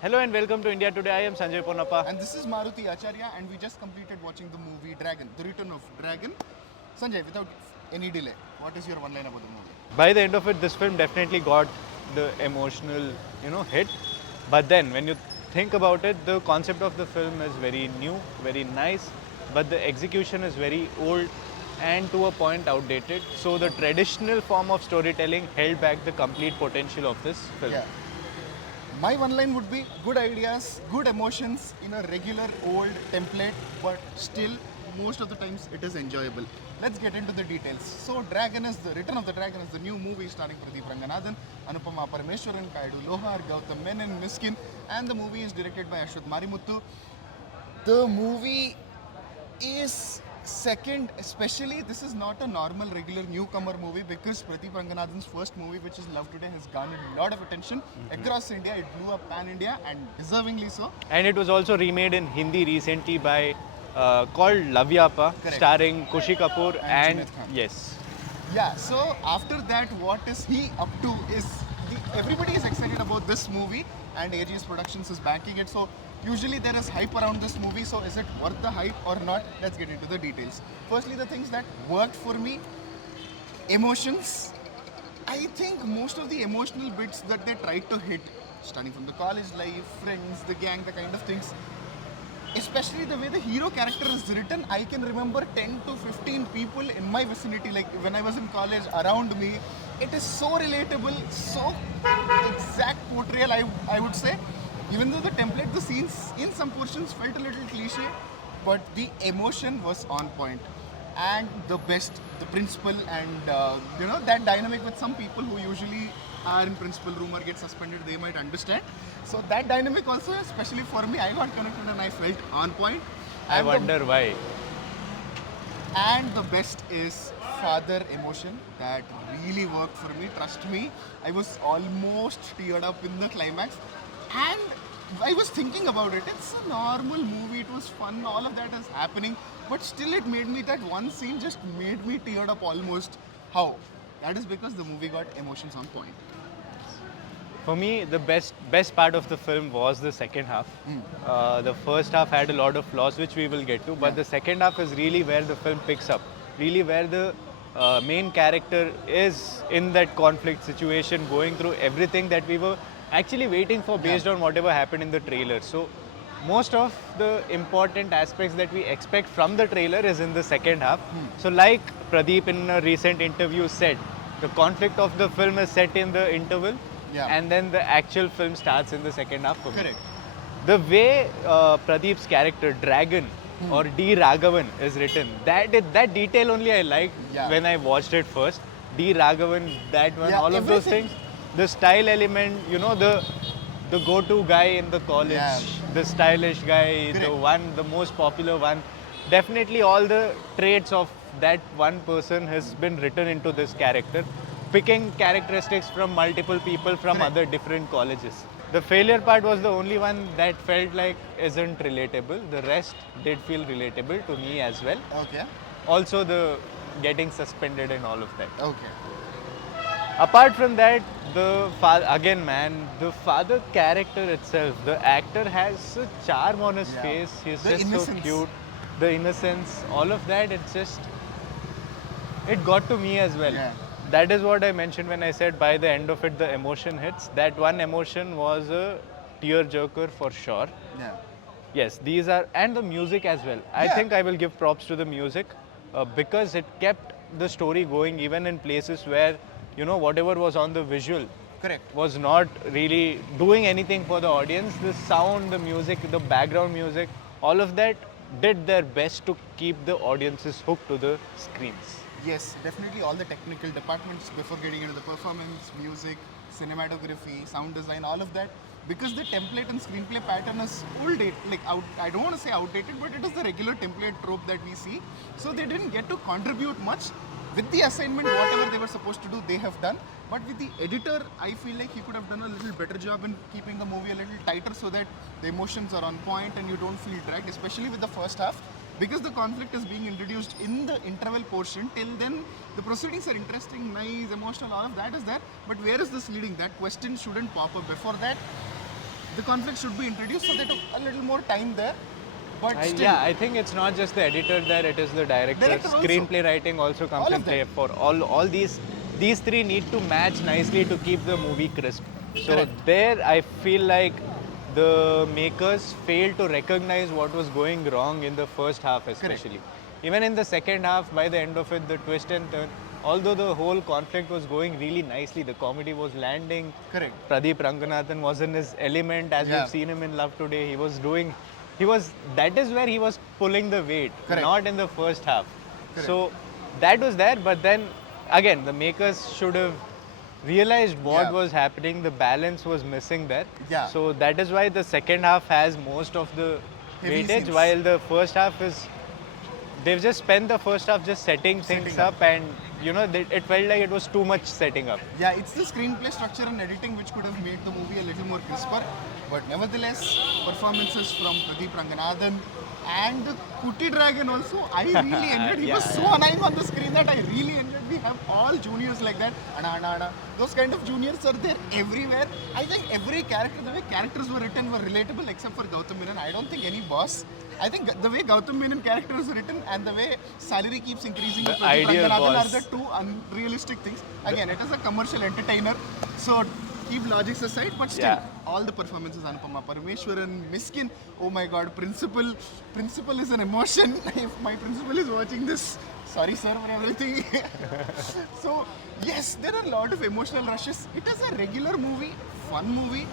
Hello and welcome to India Today. I am Sanjay Ponappa. And this is Maruti Acharya, and we just completed watching the movie Dragon, The Return of Dragon. Sanjay, without any delay, what is your one line about the movie? By the end of it, this film definitely got the emotional, hit. But then, when you think about it, the concept of the film is very new, very nice, but the execution is very old and to a point outdated. So the traditional form of storytelling held back the complete potential of this film. Yeah. My one line would be good ideas, good emotions in a regular old template, but still, most of the times it is enjoyable. Let's get into the details. So, The Return of the Dragon is the new movie starring Pradeep Ranganathan, Anupama Parameswaran, Kayadu Lohar, Gautham Menon, Mysskin, and the movie is directed by Ashwath Marimuthu. The movie is second, especially this is not a normal regular newcomer movie because Pradeep Ranganathan's first movie, which is Love Today, has garnered a lot of attention across India. It blew up pan-India and deservingly so. And it was also remade in Hindi recently by called Lavyapa, Correct. starring Kushi Kapoor and Niketh Bommi. yes. Yeah, so after that, what is he up to is everybody is excited about this movie and AGS Productions is backing it. So usually there is hype around this movie. So is it worth the hype or not? Let's get into the details. Firstly, the things that worked for me, emotions. I think most of the emotional bits that they tried to hit, starting from the college life, friends, the gang, the kind of things, especially the way the hero character is written, I can remember 10 to 15 people in my vicinity, like when I was in college, around me. It is so relatable, so exact portrayal, I would say. Even though the template, the scenes in some portions felt a little cliche, but the emotion was on point. And the best, the principal and that dynamic with some people who usually are in principal room or get suspended, they might understand. So that dynamic also, especially for me, I got connected and I felt on point. I And wonder why. and the best is father emotion that really worked for me. Trust me, I was almost teared up in the climax. And I was thinking about it. It's a normal movie. It was fun. All of that is happening. But still, it made me, that one scene just made me teared up almost. How? That is because the movie got emotions on point. For me, the best part of the film was the second half. The first half had a lot of flaws, which we will get to, but the second half is really where the film picks up. Really, where the main character is in that conflict situation, going through everything that we were actually waiting for based on whatever happened in the trailer. So, most of the important aspects that we expect from the trailer is in the second half. So, like Pradeep in a recent interview said, the conflict of the film is set in the interval. Yeah. And then the actual film starts in the second half for me. Correct. The way Pradeep's character Dragon or D Raghavan is written, that detail only I liked when I watched it first. D Raghavan, that one, all of those everything. things. The style element, the go-to guy in the college, the stylish guy, the most popular one. Definitely all the traits of that one person has been written into this character, picking characteristics from multiple people from other different colleges. The failure part was the only one that felt like isn't relatable. The rest did feel relatable to me as well. Okay. Also the getting suspended and all of that. Okay. Apart from that, the father character itself, the actor has a charm on his face. He's The just innocence. so cute. The innocence, all of that, it got to me as well. Yeah. That is what I mentioned when I said by the end of it, the emotion hits. That one emotion was a tearjerker for sure. Yeah. Yes, these are, and the music as well. I think I will give props to the music because it kept the story going even in places where, whatever was on the visual Correct. was not really doing anything for the audience. The sound, the music, the background music, all of that did their best to keep the audiences hooked to the screens. Yes, definitely all the technical departments before getting into the performance, music, cinematography, sound design, all of that. Because the template and screenplay pattern is old, I don't want to say outdated, but it is the regular template trope that we see. So they didn't get to contribute much. With the assignment, whatever they were supposed to do, they have done. But with the editor, I feel like he could have done a little better job in keeping the movie a little tighter so that the emotions are on point and you don't feel dragged, especially with the first half. Because the conflict is being introduced in the interval portion, till then the proceedings are interesting, nice, emotional, all of that is there. But where is this leading? That question shouldn't pop up. Before that, the conflict should be introduced, so they took a little more time there. But still, Yeah, I think it's not just the editor there; it is the director. Director also. Screenplay writing also comes All in of play. them. For all these three need to match nicely to keep the movie crisp. So Correct. there, I feel like the makers failed to recognize what was going wrong in the first half, especially. Even in the second half, by the end of it, the twist and turn. Although the whole conflict was going really nicely, the comedy was landing. Correct. Pradeep Ranganathan was in his element, as Yeah. we've seen him in Love Today. That is where he was pulling the weight, Correct. not in the first half. Correct. So that was there, but then again, the makers should have realized what Yeah. was happening. The balance was missing there. Yeah. So that is why the second half has most of the Heavy weightage, scenes. while the first half is. They've just spent the first half just setting things Setting up. up, and it felt like it was too much setting up. Yeah, it's the screenplay structure and editing which could have made the movie a little more crisper. But nevertheless, performances from Pradeep Ranganathan and the Kuti Dragon also, I really enjoyed. He was so annoying on the screen that I really enjoyed. We have all juniors like that. Ana. Those kind of juniors are there everywhere. I think every character, the way characters were written were relatable except for Gautham Menon. I don't think any boss. I think the way Gautham Menon character is written and the way salary keeps increasing with Pradeep ideal Ranganathan boss. are the two unrealistic things. Again, it is a commercial entertainer, so keep logics aside, but still, Yeah. all the performances, Anupama Parameswaran, Mysskin, oh my god, Principal is an emotion. If my principal is watching this, sorry sir for everything. So, yes, there are a lot of emotional rushes. It is a regular movie, fun movie.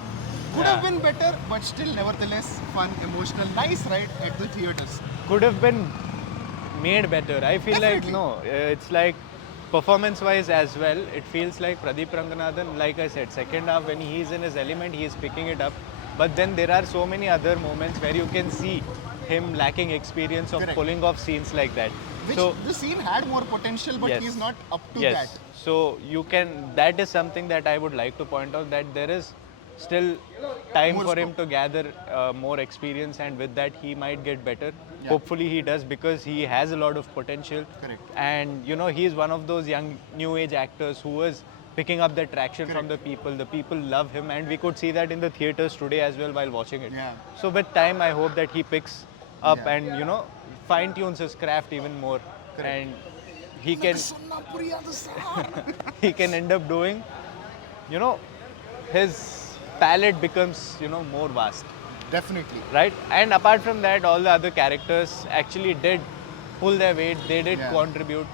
Could have been better, but still, nevertheless, fun, emotional, nice ride at the theaters. Could have been made better. I feel Definitely. like no, it's like performance-wise as well. It feels like Pradeep Ranganathan, like I said, second half when he's in his element, he's picking it up. But then there are so many other moments where you can see him lacking experience of Correct. pulling off scenes like that. Which So the scene had more potential, but Yes. he's not up to yes, that. so you can. That is something that I would like to point out, that there is still time More for him scope. to gather more experience, and with that he might get better. Yeah. Hopefully he does, because he has a lot of potential. Correct. And he is one of those young new age actors who is picking up the traction from the people. The people love him, and we could see that in the theaters today as well while watching it. Yeah. So with time, I hope that he picks up Yeah. and fine tunes his craft even more, Correct. and he can Sunna puriyadu sir. he can end up doing, his palette becomes more vast, Definitely. right? And apart from that, all the other characters actually did pull their weight. They did Yeah. contribute.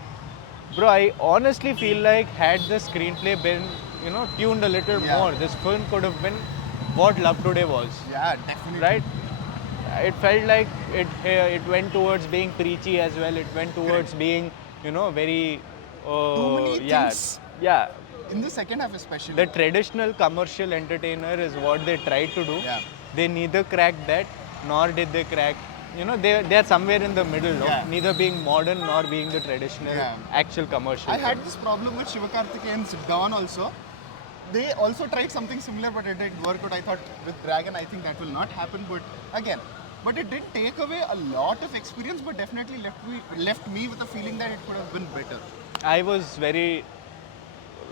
Bro, I honestly feel like had the screenplay been tuned a little Yeah. more, this film could have been what Love Today was, Yeah, definitely. right? It felt like it went towards being preachy as well. It went towards being very Too many things. yeah. In the second half especially. The traditional commercial entertainer is what they tried to do. Yeah. They neither cracked that, nor did they crack. They are somewhere in the middle Yeah. of neither being modern nor being the traditional Yeah. actual commercial. I had this problem with Sivakarthikeyan's Dawn also. They also tried something similar, but it didn't work out. I thought with Dragon, I think that will not happen. But it did take away a lot of experience, but definitely left me with a feeling that it could have been better. I was very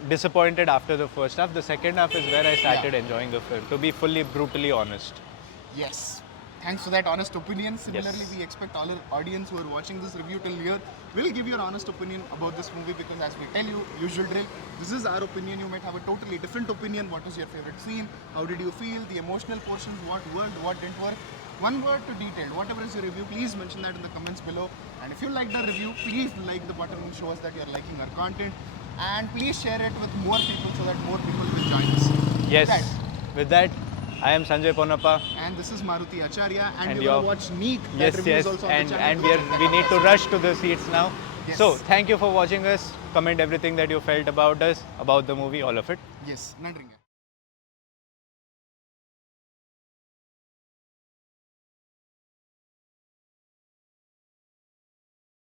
disappointed after the first half. The second half is where I started enjoying the film, to be fully brutally honest. Yes. Thanks for that honest opinion. Similarly, Yes. we expect all our audience who are watching this review till here will give you an honest opinion about this movie, because as we tell you, usual drill, this is our opinion. You might have a totally different opinion. What was your favorite scene? How did you feel? The emotional portions, what worked, what didn't work? One word to detail. Whatever is your review, please mention that in the comments below. And if you like the review, please like the button and show us that you are liking our content. And please share it with more people so that more people will join us. Yes. That. With that, I am Sanjay Ponnappa. And this is Maruti Acharya, and And we're going to you're- watch Neek. That Yes, review yes, is also on and the channel. we need to rush to the seats now. Yes. So thank you for watching us. Comment everything that you felt about us, about the movie, all of it. Yes, Nandringa.